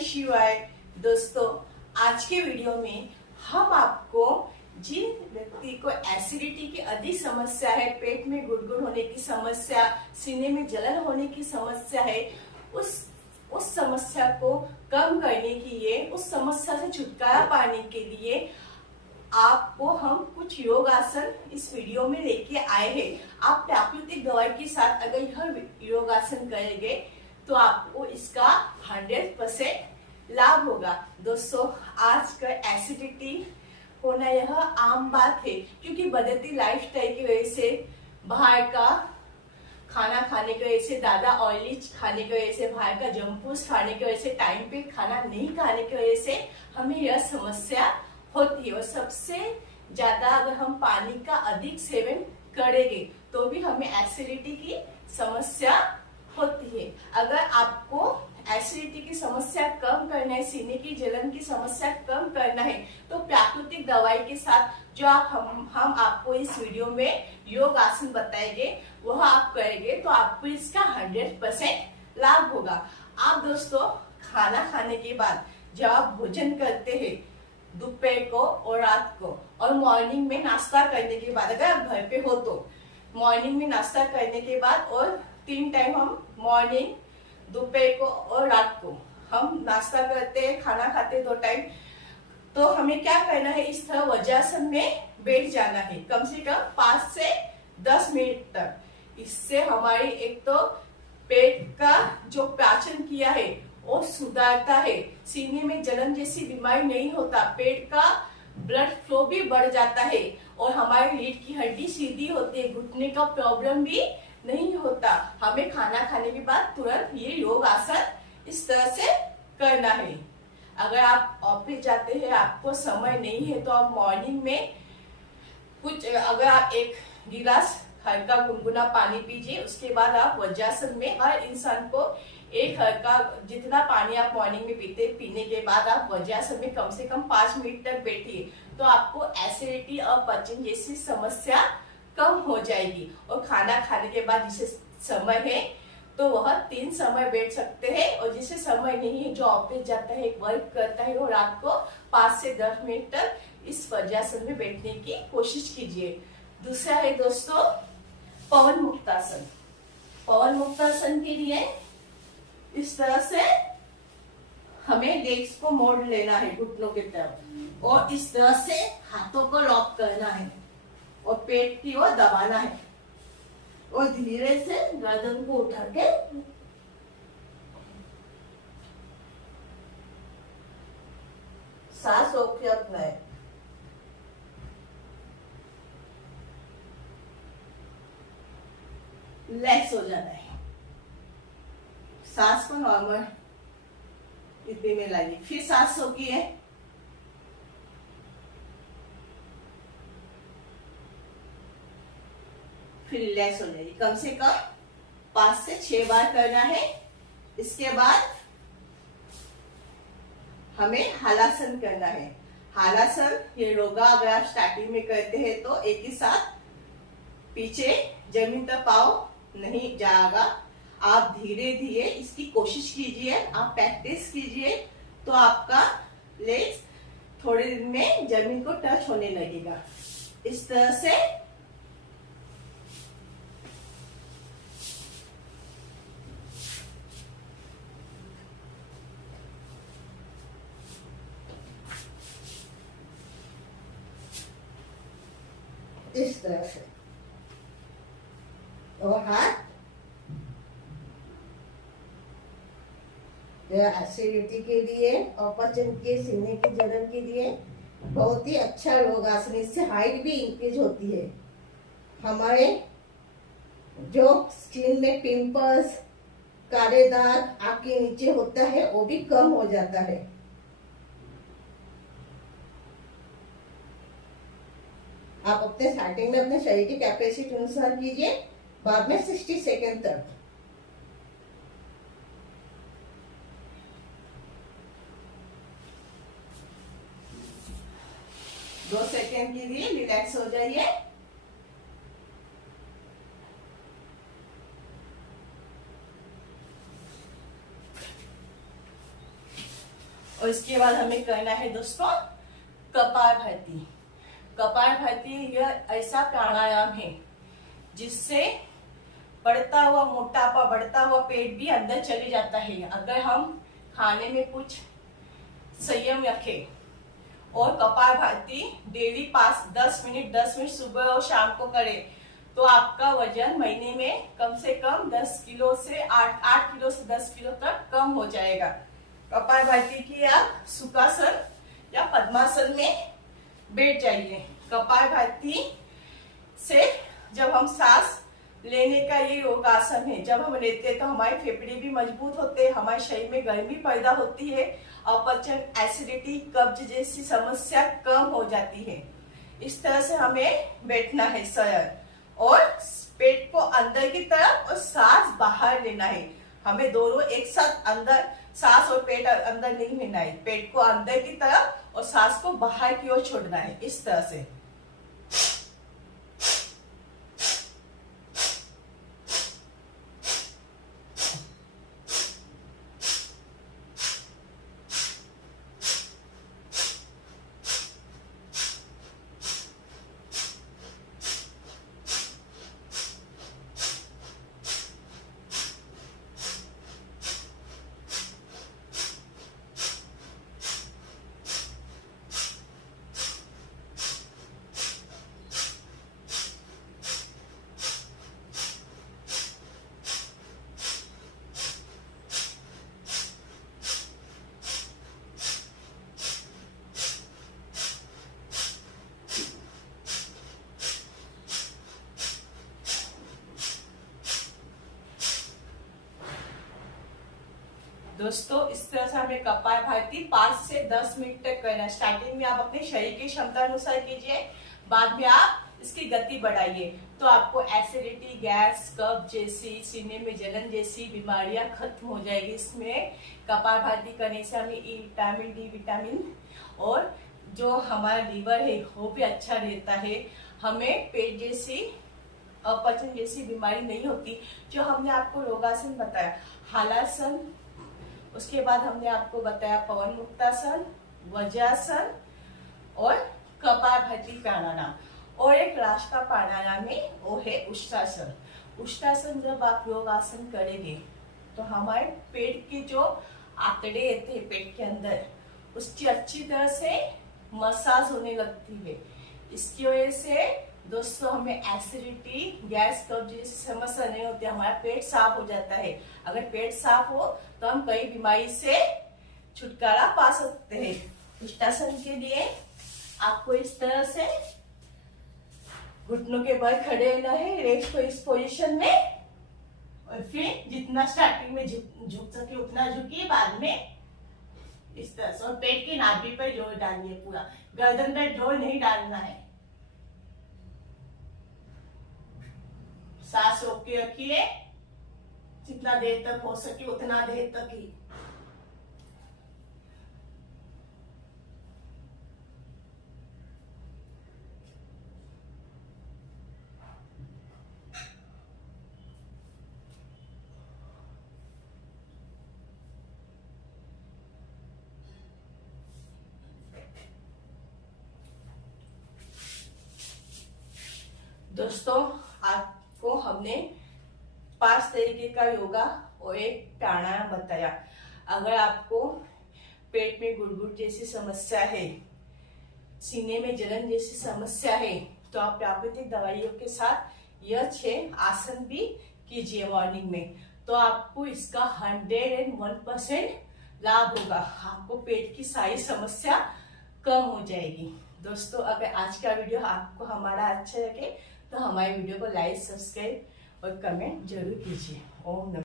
शिवाय। दोस्तों, आज के वीडियो में हम आपको जिन व्यक्ति को एसिडिटी की अधिक समस्या है, पेट में गुड़गुड़ होने की समस्या, सीने में जलन होने की समस्या है, उस समस्या को कम करने के लिए, उस समस्या से छुटकारा पाने के लिए आपको हम कुछ योग आसन इस वीडियो में लेके आए हैं। आप प्राकृतिक दवाई के साथ अगर यह योग आसन करेंगे तो आपको इसका 100% लाभ होगा। दोस्तों, आज का एसिडिटी होना यह आम बात है, क्योंकि बदलती लाइफस्टाइल की वजह से, बाहर का खाना खाने की वजह से, ज्यादा ऑयली खाने की वजह से, बाहर का जंक फूड खाने की वजह से, टाइम पे खाना नहीं खाने की वजह से हमें यह समस्या होती है। और सबसे ज्यादा अगर हम पानी का अधिक सेवन करेंगे तो भी हमें एसिडिटी की समस्या होती है। अगर आपको एसिडिटी की समस्या कम करना है, सीने की जलन की समस्या कम करना है, तो प्राकृतिक दवाई के साथ जो हम आपको इस वीडियो में योग आसन बताएंगे वह आप करेंगे तो आपको इसका 100% लाभ होगा। आप दोस्तों, खाना खाने के बाद जब आप भोजन करते हैं दोपहर को और रात को, और मॉर्निंग में नाश्ता करने के बाद, अगर आप घर पे हो तो मॉर्निंग में नाश्ता करने के बाद, और 3 टाइम हम मॉर्निंग, दोपहर को और रात को हम नाश्ता करते हैं, खाना खाते हैं 2 टाइम, तो हमें क्या करना है, इस तरह वज्रासन में बैठ जाना है कम से कम 5 से 10 मिनट तक। इससे हमारी एक तो पेट का जो पाचन क्रिया है वो सुधारता है, सीने में जलन जैसी बीमारी नहीं होता, पेट का ब्लड फ्लो भी बढ़ जाता है, और हमारी रीढ़ की हड्डी सीधी होती है, घुटने का प्रॉब्लम भी नहीं होता। हमें खाना खाने के बाद तुरंत ये योग आसन इस तरह से करना है। अगर आप ऑफिस जाते हैं, आपको समय नहीं है, तो आप मॉर्निंग में अगर आप 1 गिलास हल्का गुनगुना पानी पीजिए, उसके बाद आप वज्रासन में, हर इंसान को एक हल्का जितना पानी आप मॉर्निंग में पीने के बाद आप वज्रासन में कम से कम 5 मिनट तक बैठिए, तो आपको एसिडिटी और अपचन जैसी समस्या कम हो जाएगी। और खाना खाने के बाद जिसे समय है तो वह 3 समय बैठ सकते हैं, और जिसे समय नहीं है, जो ऑफिस जाता है, वर्क करता है, वो रात को 5 से 10 मिनट तक इस वज्रासन में बैठने की कोशिश कीजिए। दूसरा है दोस्तों पवन मुक्तासन। पवन मुक्तासन के लिए इस तरह से हमें लेग्स को मोड़ लेना है घुटनों की तरफ, और इस तरह से हाथों को लॉक करना है और पेट की ओर दबाना है, और धीरे से गर्दन को उठा के सांस रोके रखना है। रिलैक्स हो जाना है, सांस को नॉर्मल इतने में लाइए, फिर सांस रोकिए, फिर रिलैक्स हो जाएगी। कम से कम 5 से 6 बार करना है। इसके बाद हमें हलासन करना है। हलासन ये योगा अगर आप स्टार्टिंग में करते हैं तो एक ही साथ पीछे जमीन तक पाँव नहीं जाएगा, आप धीरे धीरे इसकी कोशिश कीजिए, आप प्रैक्टिस कीजिए, तो आपका लेग्स थोड़े दिन में जमीन को टच होने लगेगा। इस तरह से इस तरह से, और हाथ एसिडिटी के लिए, अपचन के, सीने की जलन के लिए बहुत ही अच्छा योगासन। इससे हाइट भी इंक्रीज होती है। हमारे जो स्किन में पिंपल्स, काले दाग आंख के नीचे होता है, वो भी कम हो जाता है। आप अपने स्टार्टिंग में अपने शरीर की कैपेसिटी अनुसार कीजिए, बाद में 60 सेकेंड तक। दो सेकेंड के लिए रिलैक्स हो जाइए। और इसके बाद हमें करना है दोस्तों कपालभाति। कपालभाति यह ऐसा प्राणायाम है जिससे बढ़ता हुआ मोटापा, बढ़ता हुआ पेट भी अंदर चले जाता है अगर हम खाने में कुछ संयम रखें। और कपालभाति डेली 10 मिनट सुबह और शाम को करें तो आपका वजन महीने में कम से कम 10 किलो से 8 किलो से 10 किलो तक कम हो जाएगा। कपालभाति की आप सुखासन या पद्मासन में बैठ जाइए। कपालभाति से जब हम सांस लेने का ये योगासन है, जब हम लेते हैं तो हमारे फेफड़े भी मजबूत होते हैं, हमारे शरीर में गर्मी पैदा होती है, अपचन, एसिडिटी, कब्ज जैसी समस्या कम हो जाती है। इस तरह से हमें बैठना है सर, और पेट को अंदर की तरफ और सांस बाहर लेना है। हमें दोनों एक साथ अंदर, सांस और पेट अंदर नहीं लेना है, पेट को अंदर की तरफ और सांस को बाहर की ओर छोड़ना है, इस तरह से। दोस्तों इस तरह से हमें कपालभाति 5 से 10 मिनट तक करना है। स्टार्टिंग में आप अपने शरीर की क्षमता अनुसार कीजिए, बाद में आप इसकी गति बढ़ाइए तो आपको एसिडिटी, गैस, कब्ज जैसी, सीने में जलन जैसी बीमारियां खत्म हो जाएगी। इसमें कपालभाति करने से हमें ई विटामिन, डी विटामिन और जो हमारा लीवर है वो भी अच्छा रहता है। हमें पेट जैसी, अपचन जैसी बीमारी नहीं होती। जो हमने आपको योगासन बताया, हलासन, उसके बाद हमने आपको बताया पवन मुक्तासन, वज्रासन और कपालभाति प्राणायाम, और एक लास्ट का प्राणायाम है वो है उष्टासन। उष्टासन जब आप योगासन करेंगे तो हमारे पेट के जो आंतड़े रहते हैं पेट के अंदर, उसकी अच्छी तरह से मसाज होने लगती है। इसकी वजह से दोस्तों हमें एसिडिटी, गैस, कब्ज जैसी समस्या नहीं होती, हमारा पेट साफ हो जाता है। अगर पेट साफ हो तो हम कई बीमारी से छुटकारा पा सकते हैं। उष्टासन के लिए आपको इस तरह से घुटनों के बल खड़े रहना है, रेस्ट को इस पोजीशन में, और फिर जितना स्टार्टिंग में झुक सके उतना झुकिए, बाद में इस तरह से। और पेट की नाभि पर जोर डालिए, पूरा गर्दन पर जोर नहीं डालना है। सांस रोक के रखिए, जितना देर तक हो सके उतना देर तक ही। दोस्तों आपको हमने 5 तरीके का योगा और एक प्राणायाम बताया। अगर आपको पेट में गुड़गुड़ जैसी समस्या है, सीने में जलन जैसी समस्या है, तो आप प्राकृतिक दवाइयों के साथ यह 6 आसन भी कीजिए मॉर्निंग में, तो आपको इसका 101% लाभ होगा। आपको पेट की सारी समस्या कम हो जाएगी। दोस्तों अगर आज का वीडियो आपको हमारा अच्छा लगे तो हमारे वीडियो को लाइक, सब्सक्राइब और कमेंट जरूर कीजिए। ओम नमः।